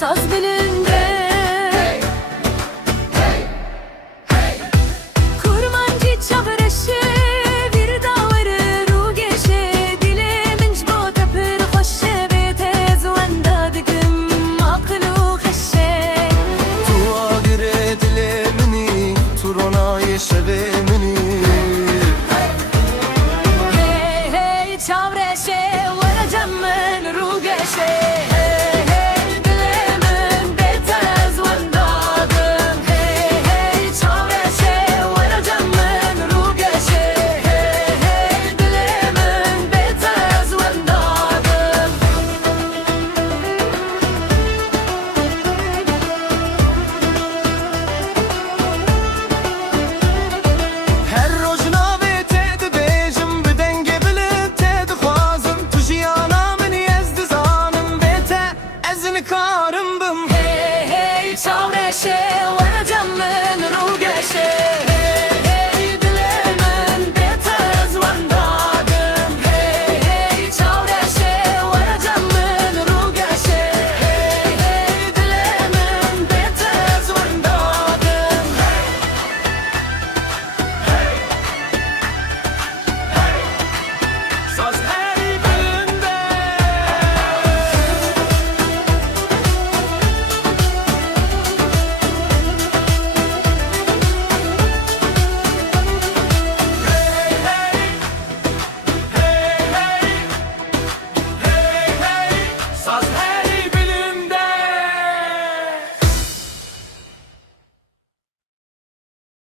saz belinde. Kurmancı çağrışı bir davarı ru geçe, dilimin jbota pır hoşe ve tez vanda dikim aklu khşe. Tu agire dilimini turona yeşevemini. Hey hey çağrışı varacağım ru geçe. Karım bım